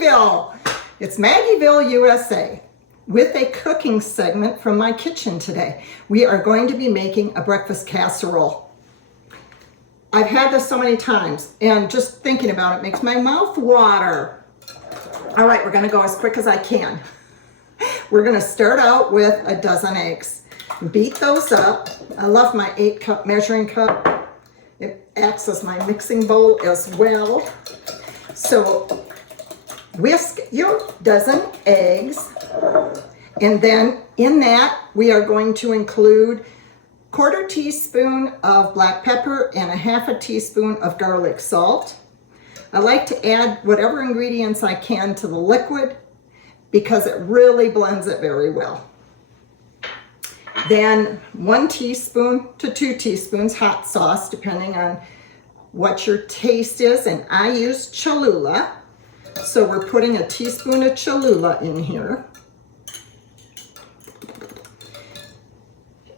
Maggieville. It's Maggieville, USA, with a cooking segment from my kitchen today. We are going to be making a breakfast casserole. I've had this so many times, and just thinking about it makes my mouth water. All right, we're gonna go as quick as I can. We're gonna start out with a dozen eggs. Beat those up. I love my 8-cup measuring cup. It acts as my mixing bowl as well. So whisk your dozen eggs, and then in that we are going to include 1/4 teaspoon of black pepper and 1/2 teaspoon of garlic salt. I like to add whatever ingredients I can to the liquid because it really blends it very well. Then 1 teaspoon to 2 teaspoons hot sauce, depending on what your taste is, and I use Cholula. So we're putting a teaspoon of Cholula in here.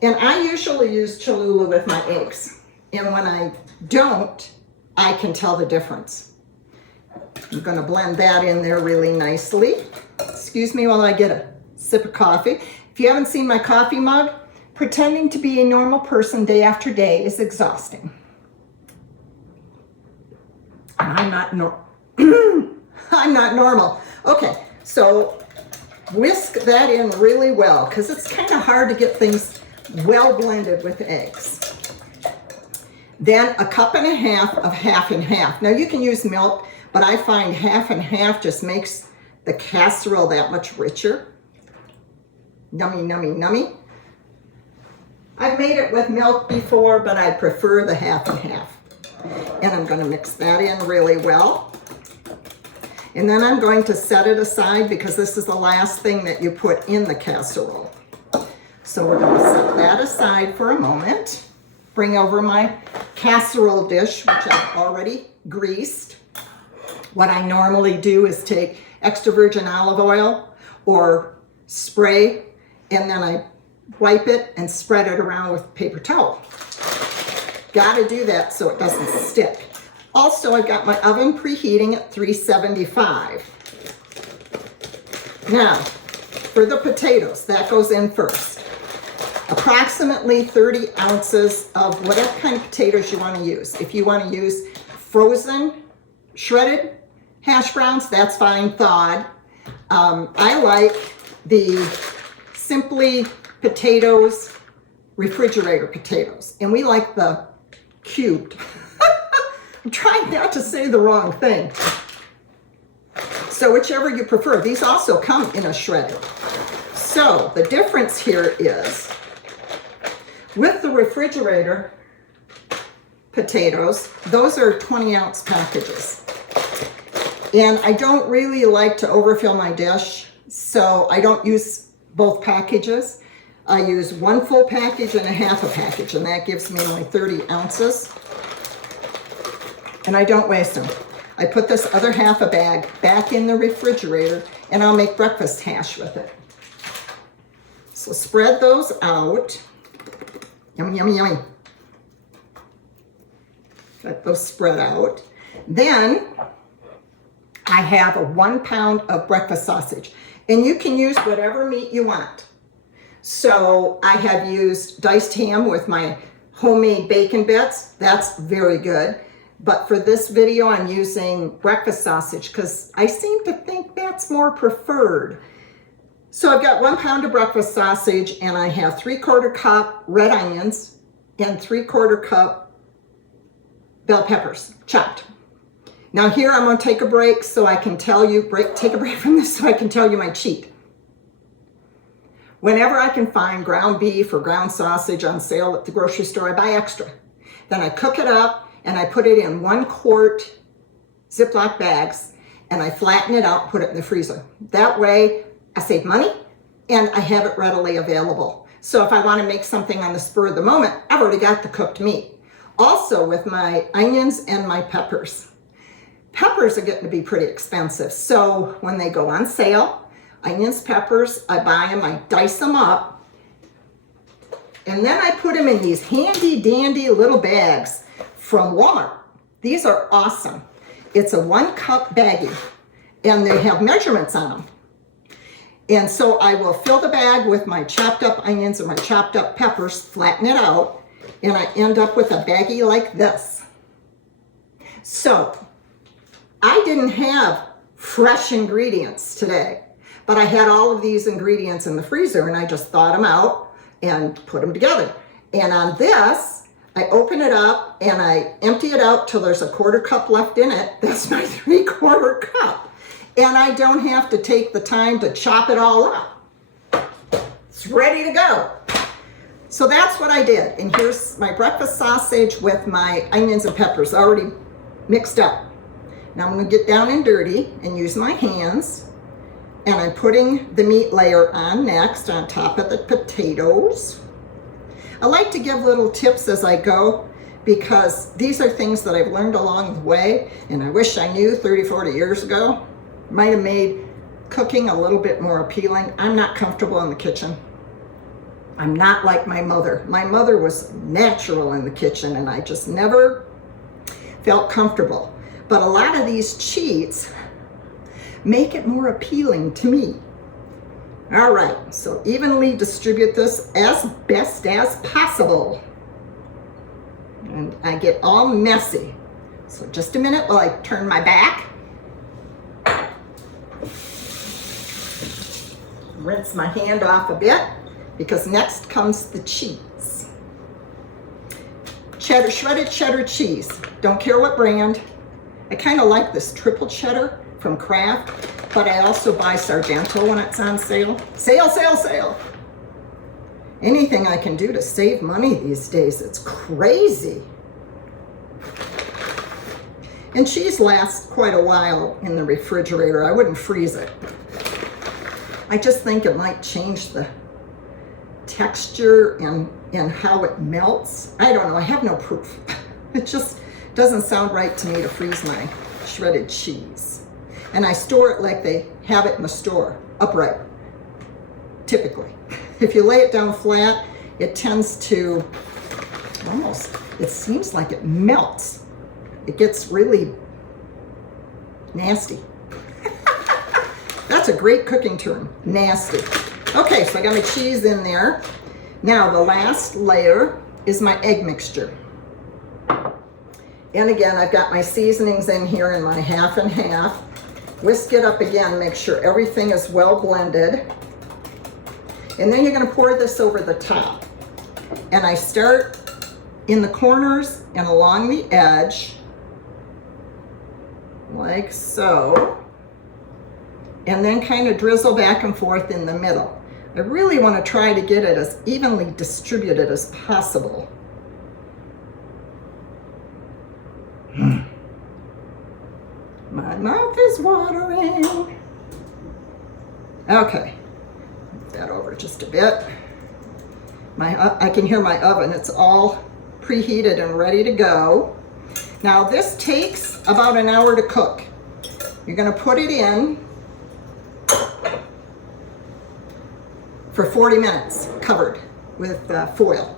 And I usually use Cholula with my eggs. And when I don't, I can tell the difference. I'm gonna blend that in there really nicely. Excuse me while I get a sip of coffee. If you haven't seen my coffee mug, pretending to be a normal person day after day is exhausting. And I'm not normal. Okay, so whisk that in really well because it's kind of hard to get things well blended with eggs. Then 1.5 cups of half and half. Now you can use milk, but I find half and half just makes the casserole that much richer. Yummy, yummy, yummy. I've made it with milk before, but I prefer the half and half. And I'm gonna mix that in really well. And then I'm going to set it aside because this is the last thing that you put in the casserole. So we're gonna set that aside for a moment. Bring over my casserole dish, which I've already greased. What I normally do is take extra virgin olive oil or spray, and then I wipe it and spread it around with paper towel. Gotta do that so it doesn't stick. Also, I've got my oven preheating at 375. Now, for the potatoes, that goes in first. Approximately 30 ounces of whatever kind of potatoes you want to use. If you want to use frozen, shredded hash browns, that's fine, thawed. I like the Simply Potatoes refrigerator potatoes, and we like the cubed. I'm trying not to say the wrong thing. So whichever you prefer. These also come in a shredded. So the difference here is with the refrigerator potatoes, those are 20-ounce packages. And I don't really like to overfill my dish, so I don't use both packages. I use 1 full package and 1/2 a package, and that gives me only 30 ounces. And I don't waste them. I put this other 1/2 a bag back in the refrigerator, and I'll make breakfast hash with it. So spread those out. Yummy, yummy, yummy. Let those spread out. Then I have a 1 pound of breakfast sausage, and you can use whatever meat you want. So I have used diced ham with my homemade bacon bits. That's very good. But for this video, I'm using breakfast sausage because I seem to think that's more preferred. So I've got 1 pound of breakfast sausage, and I have 3/4 cup red onions and 3/4 cup bell peppers chopped. Now here I'm gonna take a break so I can tell you, take a break from this so I can tell you my cheat. Whenever I can find ground beef or ground sausage on sale at the grocery store, I buy extra. Then I cook it up and I put it in 1-quart Ziploc bags, and I flatten it out and put it in the freezer. That way I save money and I have it readily available. So if I want to make something on the spur of the moment, I've already got the cooked meat. Also with my onions and my peppers. Peppers are getting to be pretty expensive. So when they go on sale, onions, peppers, I buy them, I dice them up, and then I put them in these handy dandy little bags from Walmart. These are awesome. It's a 1 cup baggie, and they have measurements on them. And so I will fill the bag with my chopped up onions and my chopped up peppers, flatten it out, and I end up with a baggie like this. So I didn't have fresh ingredients today, but I had all of these ingredients in the freezer, and I just thawed them out and put them together. And on this, I open it up and I empty it out till there's a 1/4 cup left in it. That's my 3/4 cup. And I don't have to take the time to chop it all up. It's ready to go. So that's what I did. And here's my breakfast sausage with my onions and peppers already mixed up. Now I'm going to get down and dirty and use my hands. And I'm putting the meat layer on next on top of the potatoes. I like to give little tips as I go because these are things that I've learned along the way, and I wish I knew 30, 40 years ago. Might have made cooking a little bit more appealing. I'm not comfortable in the kitchen. I'm not like my mother. My mother was natural in the kitchen, and I just never felt comfortable. But a lot of these cheats make it more appealing to me. All right, so evenly distribute this as best as possible. And I get all messy. So just a minute while I turn my back. Rinse my hand off a bit because next comes the cheese. Cheddar, shredded cheddar cheese. Don't care what brand. I kind of like this triple cheddar from Kraft, but I also buy Sargento when it's on sale. Sale, sale, sale. Anything I can do to save money these days, it's crazy. And cheese lasts quite a while in the refrigerator. I wouldn't freeze it. I just think it might change the texture and how it melts. I don't know, I have no proof. It just doesn't sound right to me to freeze my shredded cheese. And I store it like they have it in the store, upright, typically. If you lay it down flat, it tends to almost, it seems like it melts. It gets really nasty. That's a great cooking term, nasty. Okay, so I got my cheese in there. Now the last layer is my egg mixture. And again, I've got my seasonings in here in my half and half. Whisk it up again, make sure everything is well blended. And then you're gonna pour this over the top. And I start in the corners and along the edge, like so. And then kind of drizzle back and forth in the middle. I really want to try to get it as evenly distributed as possible. My mouth is watering. Okay, move that over just a bit. I can hear my oven. It's all preheated and ready to go. Now this takes about an hour to cook. You're going to put it in for 40 minutes, covered with foil.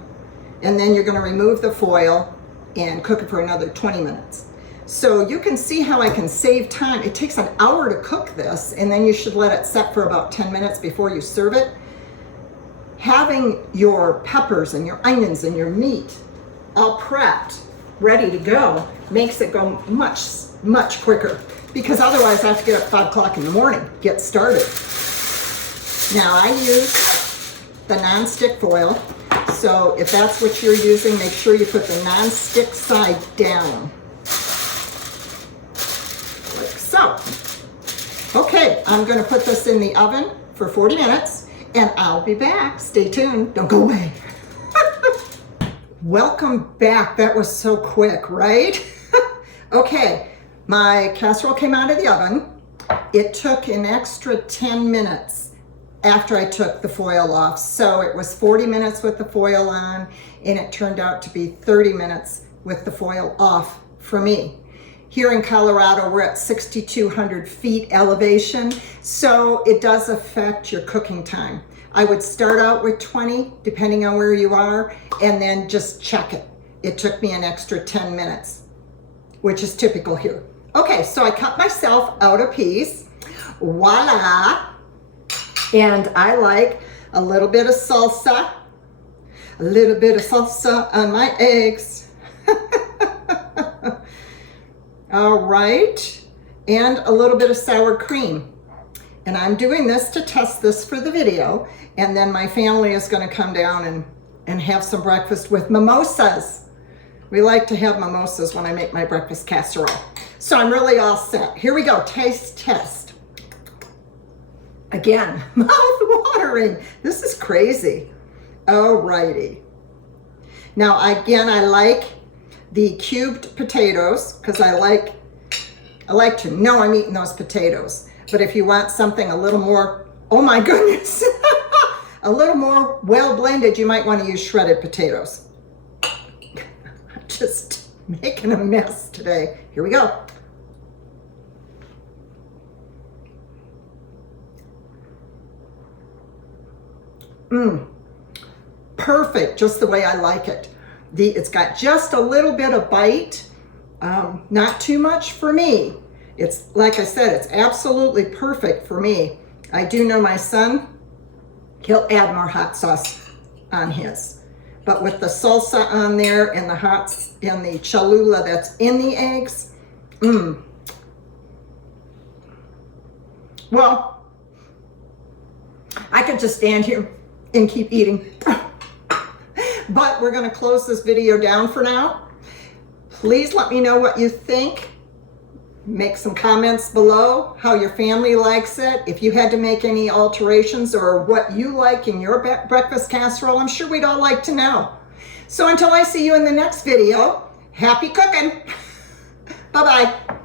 And then you're going to remove the foil and cook it for another 20 minutes. So you can see how I can save time. It takes an hour to cook this, and then you should let it set for about 10 minutes before you serve it. Having your peppers and your onions and your meat all prepped, ready to go, makes it go much, much quicker, because otherwise I have to get up 5 o'clock in the morning, get started. Now I use the non-stick foil, so if that's what you're using, make sure you put the non-stick side down. Like so. Okay, I'm gonna put this in the oven for 40 minutes and I'll be back. Stay tuned, don't go away. Welcome back, that was so quick, right? Okay, my casserole came out of the oven. It took an extra 10 minutes after I took the foil off. So it was 40 minutes with the foil on, and it turned out to be 30 minutes with the foil off for me. Here in Colorado, we're at 6,200 feet elevation, so it does affect your cooking time. I would start out with 20, depending on where you are, and then just check it. It took me an extra 10 minutes, which is typical here. Okay, so I cut myself out a piece, Voila. And I like a little bit of salsa on my eggs. All right. And a little bit of sour cream. And I'm doing this to test this for the video. And then my family is going to come down and have some breakfast with mimosas. We like to have mimosas when I make my breakfast casserole. So I'm really all set. Here we go. Taste test. Again, mouth watering. This is crazy. All righty. Now, again, I like the cubed potatoes because I like to know I'm eating those potatoes. But if you want something a little more, oh my goodness, a little more well blended, you might want to use shredded potatoes. I'm just making a mess today. Here we go. Perfect, just the way I like it. It's got just a little bit of bite, not too much for me. It's, like I said, it's absolutely perfect for me. I do know my son, he'll add more hot sauce on his. But with the salsa on there and the Cholula that's in the eggs, well, I could just stand here and keep eating. But we're going to close this video down for now. Please let me know what you think. Make some comments below how your family likes it. If you had to make any alterations or what you like in your breakfast casserole, I'm sure we'd all like to know. So until I see you in the next video, happy cooking. Bye-bye.